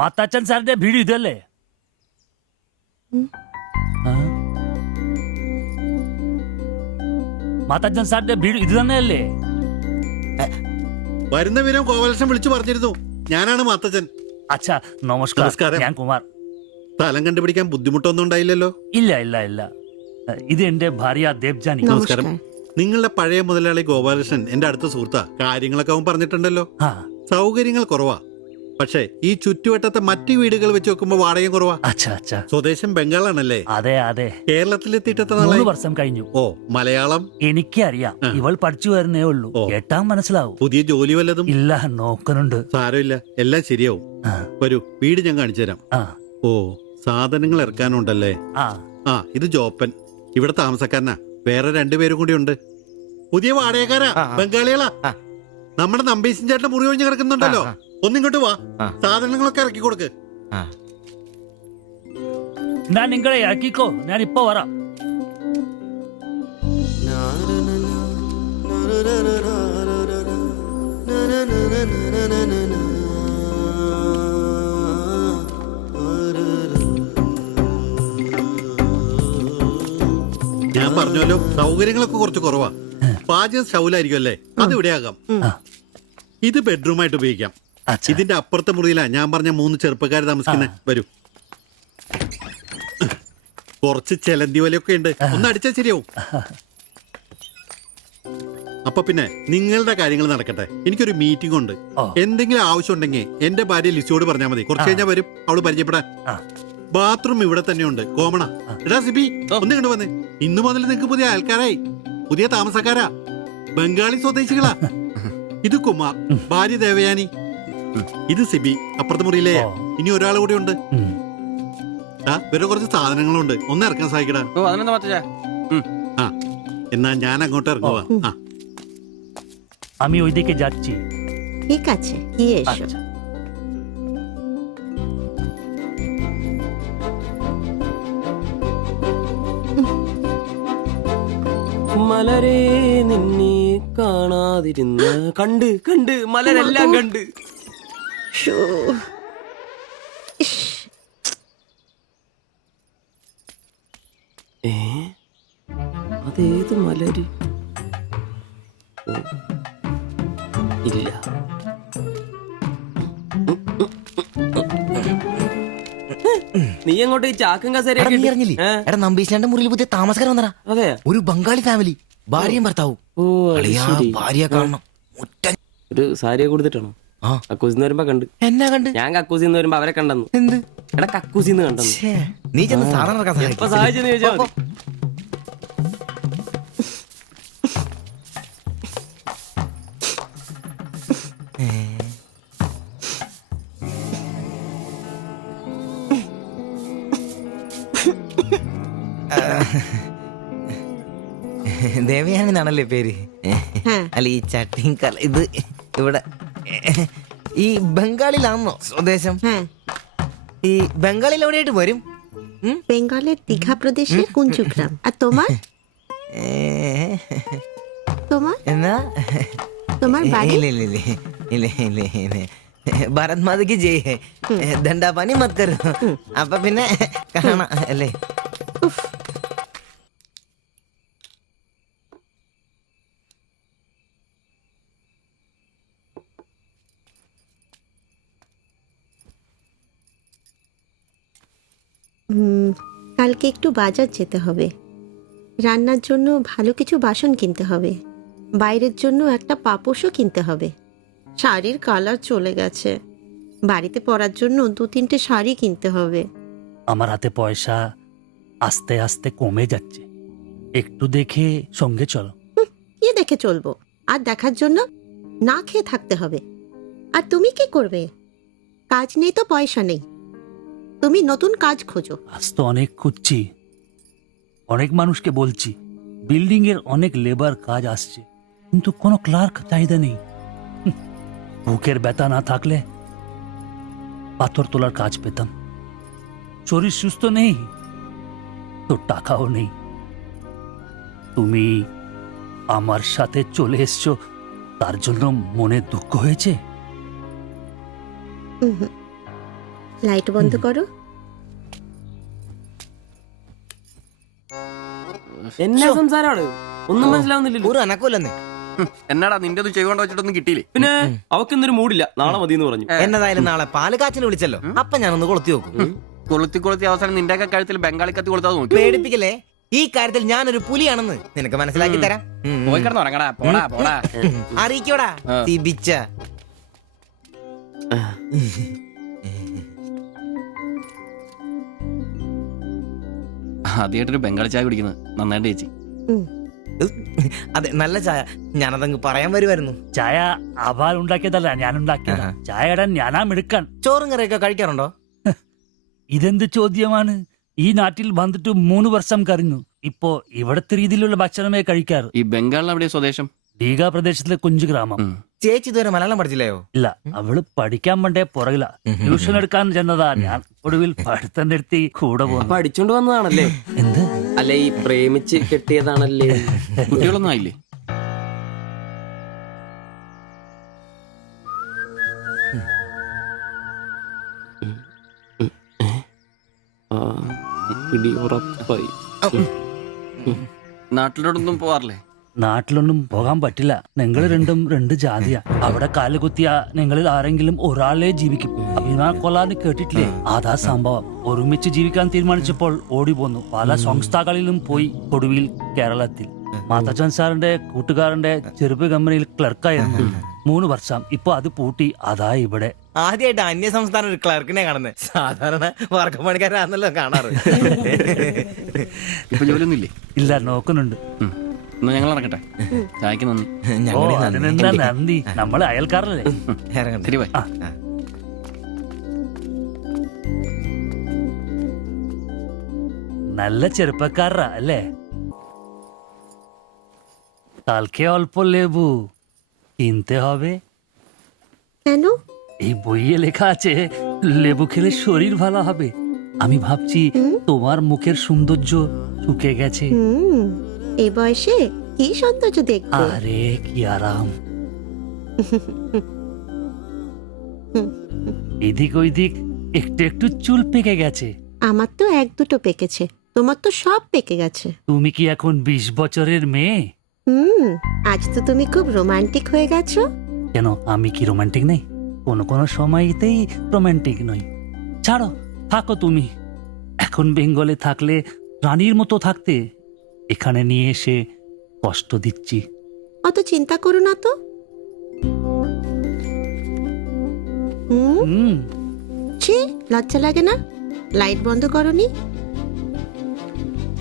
മാത്താച്ചൻ സാറിന്റെ വീട് ഇതല്ലേ? മാത്താച്ചൻ സാറിന്റെ വീട് ഇത് തന്നെയല്ലേ? വരുന്ന വിവരം ഗോപാലകൃഷ്ണൻ വിളിച്ചു പറഞ്ഞിരുന്നു. ഞാനാണ് മാത്തച്ഛൻ. അച്ഛാ നമസ്കാരം. ഞാൻ കുമാർ. സ്ഥലം കണ്ടുപിടിക്കാൻ ബുദ്ധിമുട്ടൊന്നും ഉണ്ടായില്ലല്ലോ? ഇല്ല ഇല്ല ഇല്ല. ഇത് എന്റെ ഭാര്യ ദേവ്ജാനി. നമസ്കാരം. നിങ്ങളുടെ പഴയ മുതലാളി ഗോപാലകൃഷ്ണൻ എന്റെ അടുത്ത സുഹൃത്താ. കാര്യങ്ങളൊക്കെ അവൻ പറഞ്ഞിട്ടുണ്ടല്ലോ. സൗകര്യങ്ങൾ കുറവാ, പക്ഷേ ഈ ചുറ്റുവട്ടത്തെ മറ്റു വീടുകൾ വെച്ച് നോക്കുമ്പോ വാടകയും കുറവാ. സ്വദേശം ബംഗാളാണല്ലേ? അതെ അതെ. കേരളത്തിലെത്തിയിട്ട് 3 വർഷം കഴിഞ്ഞു. ഓ, മലയാളം എനിക്കറിയാം. ഇവൾ പഠിച്ചു വരുന്നേ ഉള്ളൂ. കേട്ടാ മനസ്സിലാവും. പുതിയ ജോലി വല്ലതും? ഇല്ല, നോക്കുന്നുണ്ട്. സാരമില്ല, എല്ലാം ശരിയാവും. വരൂ, വീട് ഞാൻ കാണിച്ചു തരാം. ഓ, സാധനങ്ങൾ ഇറക്കാനുണ്ടല്ലേ? ഇത് ജോപ്പൻ, ഇവിടെ താമസക്കാരനാ. വേറെ 2 പേരും കൂടി ഉണ്ട്. പുതിയ വാടകക്കാരാ, ബംഗാളികളാ. നമ്മുടെ നമ്പീശൻ ചേട്ടന്റെ മുറി ഒഴിഞ്ഞ് കിടക്കുന്നുണ്ടല്ലോ, ഒന്നിങ്ങോട്ട് വാ. സാധനങ്ങളൊക്കെ ഇറക്കി കൊടുക്ക്. ഞാൻ നിങ്ങളെ ഇറക്കിക്കോ, ഞാൻ ഇപ്പൊ വരാം. ഞാൻ പറഞ്ഞല്ലോ, സൗകര്യങ്ങളൊക്കെ കുറച്ച് കുറവാ. പാചകം സ്റ്റൗലായിരിക്കും അല്ലേ? അത് ഇവിടെയാകാം. ഇത് ബെഡ്റൂമായിട്ട് ഉപയോഗിക്കാം. ഇതിന്റെ അപ്പുറത്തെ മുറിയിലാ ഞാൻ പറഞ്ഞ 3 ചെറുപ്പക്കാർ താമസിക്കുന്നത്. വരൂ. കുറച്ച് ചെലന്തി വലയൊക്കെ ഉണ്ട്, ഒന്ന് അടിച്ചാൽ ശരിയാവും. അപ്പൊ പിന്നെ നിങ്ങളുടെ കാര്യങ്ങൾ നടക്കട്ടെ. എനിക്കൊരു മീറ്റിംഗ് ഉണ്ട്. എന്തെങ്കിലും ആവശ്യം ഉണ്ടെങ്കിൽ എന്റെ ഭാര്യ ലിസിയോട് പറഞ്ഞാൽ മതി. കുറച്ച് കഴിഞ്ഞാൽ വരും, അവള് പരിചയപ്പെടാൻ. ബാത്റൂം ഇവിടെ തന്നെയുണ്ട്, കോമണാ. എടാ സിബി, ഒന്ന് കണ്ടു വന്നേ. ഇന്നു മുതൽ നിങ്ങൾക്ക് പുതിയ ആൾക്കാരായി, പുതിയ താമസക്കാരാ, ബംഗാളി സ്വദേശികളാ. ഇത് കുമാർ, ഭാര്യ ദേവയാനി. ഇത് സിബി, അപ്പുറത്തെ മുറിയിലെ. ഇനി ഒരാൾ കൂടി ഉണ്ട്. വേറെ കുറച്ച് സാധനങ്ങളുണ്ട്, ഒന്ന് ഇറക്കാൻ സഹായിക്കടാ. എന്നാ ഞാൻ അങ്ങോട്ട് ഇറങ്ങുവാ. আমি ওইদিকে যাচ্ছি। ঠিক আছে, গিয়ে এসো। മലരെ നിന്നെ കാണാതിരുന്ന് കണ്ട് കണ്ട് മലരെല്ലാം കണ്ട്. അതേത് മലര്? ഇല്ല. നീ അങ്ങോട്ട് ഈ ചാക്കും കസേരയൊക്കെ എടാ, നമ്പീശന്റെ മുറിയിൽ പുതിയ താമസക്കാരൻ വന്നടാ. അതെ, ഒരു ബംഗാളി ഫാമിലി, ഭാര്യയും ഭർത്താവും. ഭാര്യ കാണണം. ഒരു സാരിയെ കൊടുത്തിട്ടാണോ? കക്കൂസിന്ന് വരുമ്പോ കണ്ട്. എന്നാ കണ്ട്? ഞാൻ കക്കൂസിന്ന് വരുമ്പോ അവരെ കണ്ടെന്നു. എന്ത്? എടാ, കക്കൂസിന്ന് കണ്ടെന്നു. നീ ചെന്ന് സാധനം എപ്പോ സഹായിച്ചെന്ന് ചോദിച്ചാ മതി. ദേവയാനെന്നാണല്ലേ പേര്? അല്ല, ഈ ചട്ടിയും ഇത് ഇവിടെ ഈ ബംഗാളിലാണോ സ്വദേശം? ഈ ബംഗാളിൽ എവിടെയായിട്ട് വരും? বেঙ্গলের দীঘা প্রদেশের কুঞ্জগ্রাম। আর তোমার? তোমার എന്നാ তোমার বাড়ি? ഭാരത് മാതയ്ക്ക് ജയ്. ദണ്ഡാപാനി മത് കരോ. അപ്പൊ പിന്നെ കാണാം അല്ലേ? কালকে একটু বাজার যেতে হবে। রান্নার জন্য ভালো কিছু বাসন কিনতে হবে। বাইরের জন্য একটা পাপোশও কিনতে হবে। শাড়ির কালার চলে গেছে। বাড়িতে পরার জন্য 2-3টে শাড়ি কিনতে হবে। আমার হাতে পয়সা আস্তে আস্তে কমে যাচ্ছে, একটু দেখে সঙ্গে চলো। কি দেখে চলবো? আর দেখার জন্য না খেয়ে থাকতে হবে। আর তুমি কি করবে? কাজ নেই তো পয়সা নেই, তুমি নতুন কাজ খোঁজো। আজ তো অনেক খুঁজছি, অনেক মানুষকে বলছি, বিল্ডিং এর অনেক লেবার কাজ আসছে, কিন্তু কোনো ক্লার্ক চাহিদা নেই। বুকের ব্যথা না থাকলে পাথর তোলার কাজ পেতাম। শরীর সুস্থ নেই তো টাকাও নেই। তুমি আমার সাথে চলে এসছো, তার জন্য মনে দুঃখ হয়েছে? ലൈറ്റ് বন্ধ করো. എന്നാ സംസാരമാണ് ഒന്നും മനസ്സിലാവുന്നില്ലല്ലോ. ഒരു അനക്കൂലെന്ന്. എന്നാടാ നിന്റെ ചെവി കൊണ്ട് വെച്ചിട്ടൊന്നും കിട്ടിയില്ലേ? പിന്നെ അവക്കെന്തൊരു മൂടില്ല, നാളെ മതി എന്ന് പറഞ്ഞു. എന്നതായാലും നാളെ പാല് കാച്ചിന് വിളിച്ചല്ലോ, അപ്പൊ ഞാനൊന്ന് കൊളുത്തി നോക്കും. കൊളുത്തി അവസാനം നിന്റെ ഒക്കെ കഴുത്തിൽ ബംഗാളി കത്തി കൊടുത്താൽ നോക്കി. പേടിപ്പിക്കല്ലേ, ഈ കാര്യത്തിൽ ഞാനൊരു പുലിയാണെന്ന് നിനക്ക് മനസ്സിലാക്കി തരാം. പോയി കിടന്ന് ഉറങ്ങടാ. പോടാ പോടാ. അറിയിക്കോടാ തിബിച്ച. ആദ്യമായിട്ടൊരു ബംഗാളി ചായ കുടിക്കുന്നത് നന്നായിട്ട് ചേച്ചി. അതെ, നല്ല ചായ. ഞാനതങ്ങ് പറയാൻ വരുമായിരുന്നു. ചായ അപാൽ ഉണ്ടാക്കിയതല്ല, ഞാൻ ഉണ്ടാക്കിയതാ. ചായ ഇടാൻ ഞാനാ മിടുക്കാൻ. ചോറും കറിയൊക്കെ കഴിക്കാറുണ്ടോ? ഇതെന്ത് ചോദ്യമാണ്? ഈ നാട്ടിൽ വന്നിട്ട് 3 വർഷം കഴിഞ്ഞു. ഇപ്പോ ഇവിടത്തെ രീതിയിലുള്ള ഭക്ഷണമേ കഴിക്കാറ്. ഈ ബംഗാളിൽ എവിടെയാ സ്വദേശം? ഡീഗ പ്രദേശത്തിലെ കുഞ്ചു ഗ്രാമം. ചേച്ചി ഇതുവരെ മലയാളം പഠിച്ചില്ലയോ? ഇല്ല, അവള് പഠിക്കാൻ വേണ്ടേ പുറകില. ട്യൂഷൻ എടുക്കാൻ ചെന്നതാ. ഞാൻ ഒടുവിൽ പഠിത്തം നിർത്തി കൂടെ പോന്നു. പഠിച്ചോണ്ട് വന്നതാണല്ലേ? എന്ത്? അല്ലെ ഈ പ്രേമിച്ച് കെട്ടിയതാണല്ലേ? കുട്ടികളൊന്നും ആയില്ലേ? പിടി ഉറപ്പായി. നാട്ടിലോട്ടൊന്നും പോവാറില്ലേ? നാട്ടിലൊന്നും പോകാൻ പറ്റില്ല. നിങ്ങൾ രണ്ടും 2 ജാതിയാ. അവിടെ കാലുകുത്തിയ നിങ്ങളിൽ ആരെങ്കിലും ഒരാളെ ജീവിക്കും. അഭിമാൻ കൊല്ലാന്ന് കേട്ടിട്ടില്ലേ? അതാ സംഭവം. ഒരുമിച്ച് ജീവിക്കാൻ തീരുമാനിച്ചപ്പോൾ ഓടി പോന്നു. പല സംസ്ഥകളിലും പോയി. ഒടുവിൽ കേരളത്തിൽ മാത്തച്ചൻ സാറിന്റെ കൂട്ടുകാരന്റെ ചെറുപ്പ് കമ്പനിയിൽ ക്ലർക്കായിരുന്നു 3 വർഷം. ഇപ്പൊ അത് പൂട്ടി. അതാ ഇവിടെ. ആദ്യമായിട്ട് അന്യ സംസ്ഥാന ഒരു ക്ലർക്കിനെ കാണുന്നത്. സാധാരണ വർക്കപ്പണിക്കാരാണല്ലോ കാണാറ്. ഇപ്പൊ ജോലിയൊന്നും ഇല്ലേ? ഇല്ല, നോക്കുന്നുണ്ട്. എന്നാ ഞങ്ങൾ ഇറങ്ങട്ടെ. ചായക്ക് നന്ദി. ഓ, അതിനെന്താ നന്ദി, നമ്മള് അയൽക്കാരല്ലേ. ശരി ബൈ. നല്ല ചെറുപ്പക്കാരാ അല്ലേ? কালকে অল্প লেবু কিনতে হবে। কেন? এই বইয়ে লেখা আছে লেবু খেলে শরীর ভালো হবে। আমি ভাবছি তোমার মুখের সৌন্দর্য শুকে গেছে। এই বয়সে কি সৌন্দর্য দেখবে? আরে কি আরাম। এদিক ওইদিক একটু একটু চুল পেকে গেছে। আমার তো 1-2 পেকেছে, তোমার তো সব পেকে গেছে। তুমি কি এখন 20 বছরের মেয়ে? আজ তো তুমি খুব রোমান্টিক হয়ে গেছো। কেন, আমি কি রোমান্টিক নেই? কোনো কোনো সময়তেই রোমান্টিক নই। ছাড়ো, থাকো তুমি। এখন বেঙ্গলে থাকলে রানীর মতো থাকতে, এখানে নিয়ে এসে কষ্ট দিচ্ছি। অত চিন্তা করো না তো। ছি, লজ্জা লাগে না? লাইট বন্ধ করনি?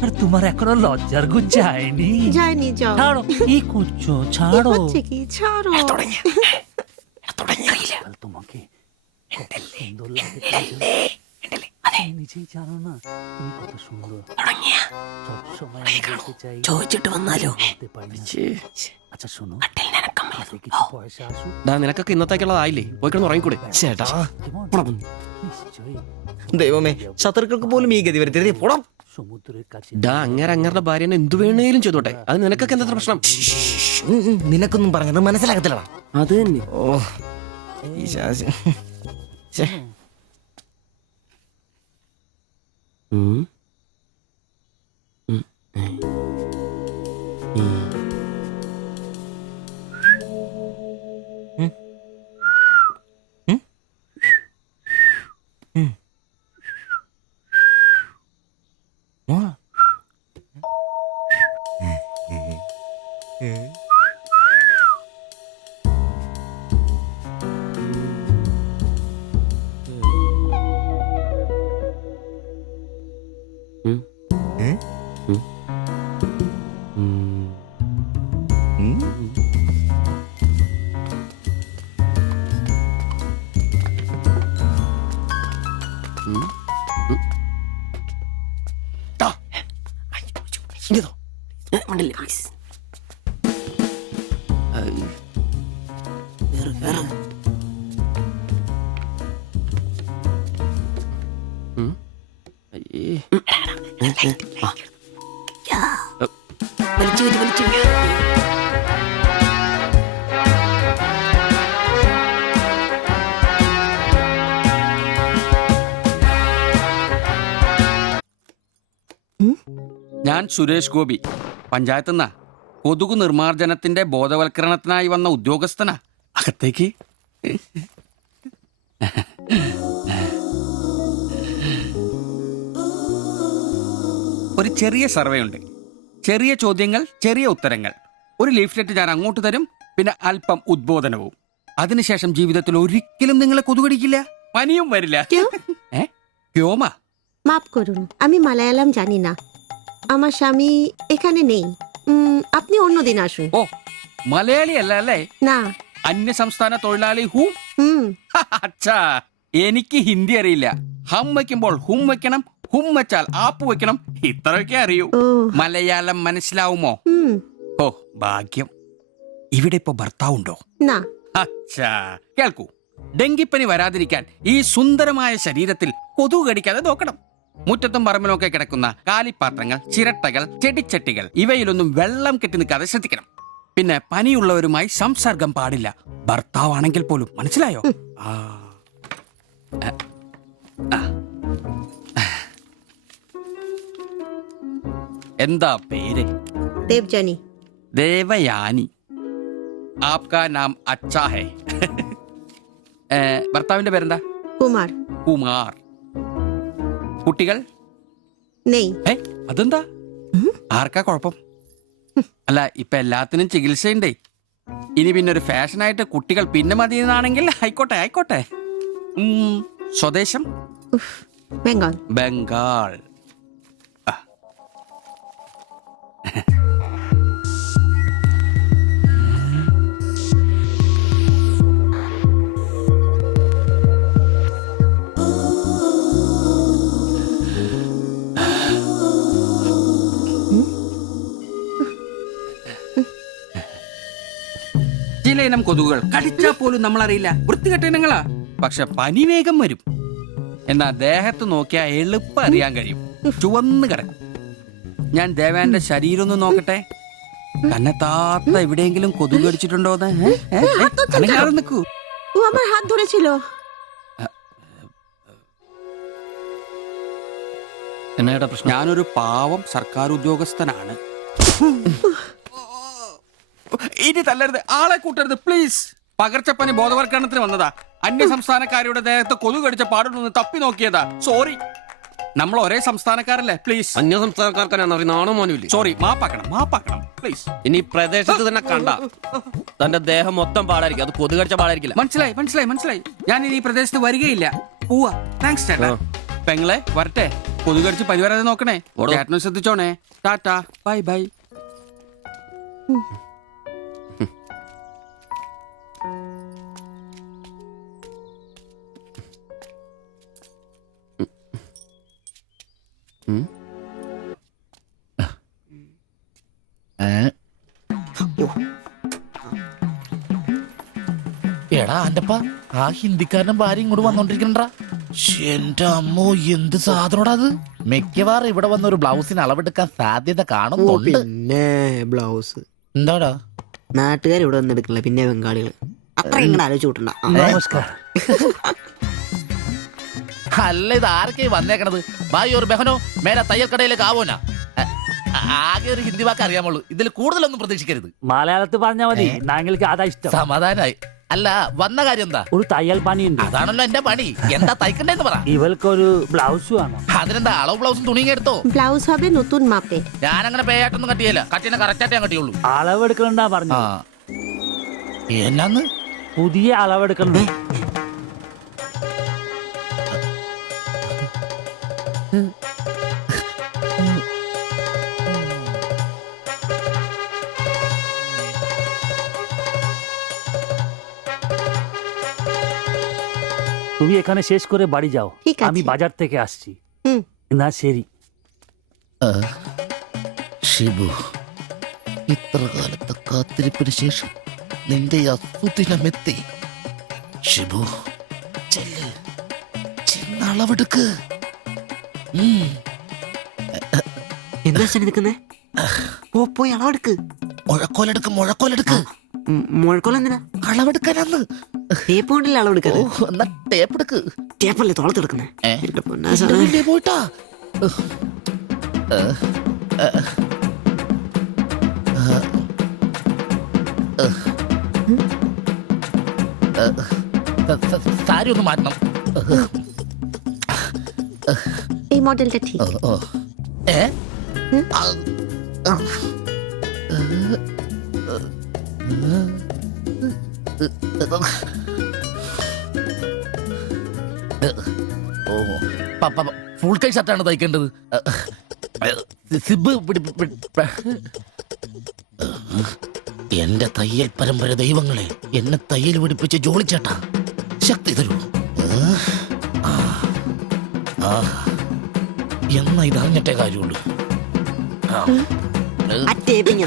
আর তোমার এখনো লজ্জার গুণ যায়নি? যায়নি, যাও। ছাড়ো, কি করছো? কি ছাড়ো। হচ্ছে কি? ছাড়ো। কাল তোমাকে কত সুন্দর লাগে। তুমি নিজেই জানো না তুমি কত সুন্দর। সবসময় আমি বলতে চাই, ചോദിച്ചിട്ട് വന്നാലോ? বলতে পারি না। আচ্ছা শোনো, হাতে কিছু পয়সা আসুক। നിനക്കൊക്കെ ഇന്നത്തേക്കുള്ളതായില്ലേ? പോയി കിടന്ന് ഉറങ്ങിക്കൂടെ? ചേട്ടാ, কেমন? നിശ്ചয়ই ദൈവമേ, ശത്രുക്കൾക്ക് പോലും ഈ ഗതി വരുത്തരുതേ. പോടാം. সমুদ্রের কাছে അങ്ങരുടെ ഭാര്യനെ എന്തു വേണേലും ചെയ്തോട്ടെ. അത് നിനക്കൊക്കെ എന്താ പ്രശ്നം? നിനക്കൊന്നും പറഞ്ഞത് മനസ്സിലാകത്തില്ലടാ. അത് തന്നെ. ഓ, ഈ ശാസി. ഛെ. മണ്ടല്ലേ, please. ഞാൻ സുരേഷ് ഗോപി പഞ്ചായത്ത് നിന്നാ. കൊതുകു നിർമ്മാർജ്ജനത്തിന്റെ ബോധവൽക്കരണത്തിനായി വന്ന ഉദ്യോഗസ്ഥനാ. അകത്തേക്ക്. ഒരു ചെറിയ സർവേ ഉണ്ട്. ചെറിയ ചോദ്യങ്ങൾ, ചെറിയ ഉത്തരങ്ങൾ. ഒരു ലീഫ്ലെറ്റ് ഞാൻ അങ്ങോട്ട് തരും, പിന്നെ അല്പം ഉദ്ബോധനവും. അതിനുശേഷം ജീവിതത്തിൽ ഒരിക്കലും നിങ്ങളെ കൊതുകടിക്കില്ല, പനിയും വരില്ല. ക്യോമാ? মাফ করুন, আমি মালায়ালাম জানি না। আমার স্বামী এখানে নেই। আপনি অন্যদিন আসুন। ഓ, മലയാളി അല്ല അല്ലേ? না। അന്യ സംസ്ഥാന തൊഴിലാളി ഹൂ? হুম। അച്ഛാ, എനിക്ക് ഹിന്ദി അറിയില്ല. ഹം വയ്ക്കുമ്പോൾ ഹും വെക്കണം, ഹും വെച്ചാൽ ആപ്പ് വെക്കണം, ഇത്രയൊക്കെ അറിയൂ. ഓ. മലയാളം മനസ്സിലാവുമോ? হুম। ഓ, ഭാഗ്യം. ഇവിടെ ഇപ്പൊ ഭർത്താവുണ്ടോ? না। അച്ഛാ, കേൾക്കൂ. ഡെങ്കിപ്പനി വരാതിരിക്കാൻ ഈ സുന്ദരമായ ശരീരത്തിൽ കൊതുക് കടിക്കാതെ നോക്കണം. മുറ്റത്തും പറമ്പിലൊക്കെ കിടക്കുന്ന കാലിപ്പാത്രങ്ങൾ, ചിരട്ടകൾ, ചെടിച്ചട്ടികൾ ഇവയിലൊന്നും വെള്ളം കെട്ടി നിൽക്കാതെ ശ്രദ്ധിക്കണം. പിന്നെ പനിയുള്ളവരുമായി സംസർഗം പാടില്ല, ഭർത്താവാണെങ്കിൽ പോലും. മനസ്സിലായോ? ആ. എന്താ പേര്? দেবজানী। ദേവയാനി. ആപ്കാ നാം അച്ഛാ ഹേ. ഭർത്താവിന്റെ പേരെന്താ? কুমার। കുമാർ. കുട്ടികൾ? নেই। അതെന്താ? ആർക്കാ കുഴപ്പം? അല്ല, ഇപ്പൊ എല്ലാത്തിനും ചികിത്സയുണ്ടേ. ഇനി പിന്നെ ഒരു ഫാഷനായിട്ട് കുട്ടികൾ പിന്നെ മതിയെന്നാണെങ്കിൽ ആയിക്കോട്ടെ ആയിക്കോട്ടെ. സ്വദേശം? বেঙ্গল। ബംഗാൾ. ചില ഇനം കൊതുകുകൾ കടിച്ചാൽ പോലും നമ്മൾ അറിയില്ല, വൃത്തികെട്ട ഇനങ്ങളാ. പക്ഷെ പനി വേഗം വരും. എന്നാ ദേഹത്ത് നോക്കിയാൽ എളുപ്പം അറിയാൻ കഴിയും, ചുവന്ന് കിടക്കും. ഞാൻ ദേവാന്റെ ശരീരം ഒന്ന് നോക്കട്ടെ. കന്നത്താത്ത എവിടെയെങ്കിലും കൊതുക് കടിച്ചിട്ടുണ്ടോന്ന്? നിൽക്കൂ. ও আমার হাত ধরেছিল। എന്നാ പ്രശ്നം? ഞാനൊരു പാവം സർക്കാർ ഉദ്യോഗസ്ഥനാണ്. ഇനി തല്ലരുത്, ആളെ കൂട്ടരുത് പ്ലീസ്. പകർച്ചപ്പനി ബോധവൽക്കരണത്തിന് വന്നതാ. അന്യ സംസ്ഥാനക്കാരുടെ ദേഹത്ത് കൊതുക് കടിച്ച പാടുണ്ടെന്ന് തപ്പി നോക്കിയതാ. സോറി, നമ്മൾ ഒരേ സംസ്ഥാനക്കാരല്ലേ, പ്ലീസ്. അന്യ സംസ്ഥാനക്കാർക്കാണ് നാണോ മോനുമില്ലേ? സോറി, മാപ്പാക്കണം പ്ലീസ്. ഇനി പ്രദേശത്ത് തന്നെ കണ്ട തന്റെ ദേഹം മൊത്തം പാടായിരിക്കും, അത് കൊതുക് കടിച്ച പാടായിരിക്കില്ല. മനസ്സിലായി. ഞാൻ ഇനി ഈ പ്രദേശത്ത് വരികയില്ല. പോവാ. താങ്ക്സ് ചേട്ടാ. പെങ്ങളെ വരട്ടെ. കൊതുക് കടിച്ച് പനി വരാതെ നോക്കണേ. ചേട്ടനും ശ്രദ്ധിച്ചോണേ. Tata, bye bye. എടാ ആന്റപ്പ, ആ ഹിന്ദിക്കാരനും ഭാര്യ ഇങ്ങോട്ട് വന്നോണ്ടിരിക്കണ്ടാ. എന്റെ അമ്മോ, എന്ത് സാധനോടാ അത്. മിക്കവാറും ഇവിടെ വന്ന ഒരു ബ്ലൗസിന് അളവെടുക്കാൻ സാധ്യത കാണുന്നുണ്ട്. പിന്നെ ബ്ലൗസ് എന്താടാ നാട്ടുകാർ ഇവിടെ വന്നെടുക്കില്ല, പിന്നെ ബംഗാളികൾ. അത്ര ഇങ്ങനെ ആലോചിച്ച് കൂട്ടണ്ട. നമസ്കാരം. അല്ല, ഇത് ആരൊക്കെയാ വന്നേക്കണത്? ഭായി ഒരു ബഹനോ മേലെ തയ്യൽ കടയിലേക്ക് ആവോനാ. ആകെ ഒരു ഹിന്ദി വാക്ക് അറിയാമുള്ളൂ, ഇതിൽ കൂടുതലൊന്നും പ്രതീക്ഷിക്കരുത്. മലയാളത്തിൽ പറഞ്ഞാൽ മതി, ഞങ്ങൾക്ക് അതാ ഇഷ്ടം. സമാധാനായി. അല്ല, വന്ന കാര്യം എന്താ? ഒരു തയ്യൽ പണിയുണ്ട്. അതാണല്ലോ എന്റെ പണി. എന്താ തയ്ക്കണ്ടേന്ന് പറ. ഇവൾക്കൊരു ബ്ലൗസ് വേണം. അതിനെന്താ അളവ് ബ്ലൗസും തുണിയും എടുത്തോ? ব্লাউজ হবে নতুন মাপে। ഞാനങ്ങനെ പേയായിട്ടൊന്നും കട്ടിയല്ല, കട്ടിനെ കറക്റ്റായിട്ട് ഞാൻ കട്ടിയുള്ളൂ. അളവെടുക്കണ്ടാ പറഞ്ഞു. എന്നാന്ന്? പുതിയ അളവെടുക്കണം. তুমি এখানে শেষ করে বাড়ি যাও, ঠিক আছে। আমি বাজার থেকে আসছি। হুম। না ശരി. ഷിബു, ഇത്ര കാലത്തെ കാത്തിരിപ്പിന് ശേഷം നിന്റെ അസുദിനമെത്തി. ഷിബു, ചെന്ന് അളവെടുക്ക്. എന്താ എടുക്കുന്നേ? പോയി അളവെടുക്ക്. മുഴക്കോലെടുക്ക്. മുഴക്കോൽ എന്തിനാ? അളവെടുക്കാനാന്ന്. ടേപ്പ് കൊണ്ടല്ലേ അളവെടുക്കാറ്? എന്നാ ടേപ്പ് എടുക്ക്. ടേപ്പല്ലേ തോളത്തെടുക്കുന്നേ? പോയിട്ടാ. സാരി ഒന്ന് മാറ്റണം. এই মডেলটা ঠিক। ഏ? ഓ, ഫുൾ കൈ ഷർട്ടാണ് തയ്ക്കേണ്ടത്. സിബ് എന്റെ തയ്യൽ പരമ്പര ദൈവങ്ങളെ, എന്നെ തയ്യൽ പിടിപ്പിച്ച് ജോളിച്ചേട്ടാ ശക്തി തരൂ. എന്നാ ഇതറിഞ്ഞിട്ടേ കാര്യമുള്ളൂ. ആ ടേപ്പിംഗ്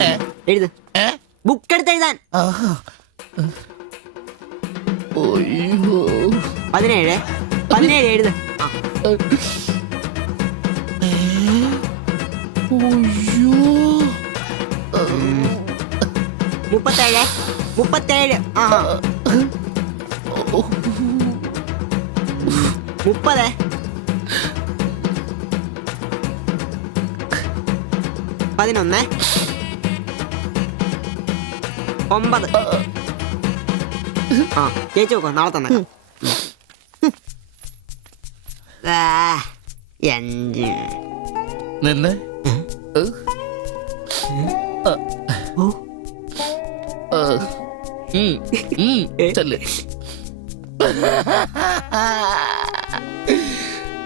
എഴുത്, ഏ? ബുക്ക് എടുത്ത് എഴുതാൻ. ആഹാ. അയ്യോ. 17 17 എഴുത്. ആ. അയ്യോ. 37 37. ആ 30 11 9. ആ ചേച്ചി നോക്കോ, നാളെ തന്നെ 5. നിന്ന് ചെല്ല്.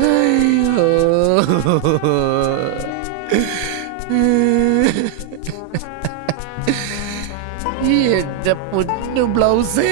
അയ്യോ. എന്റെ പൊന്നു ബ്ലൗസേ.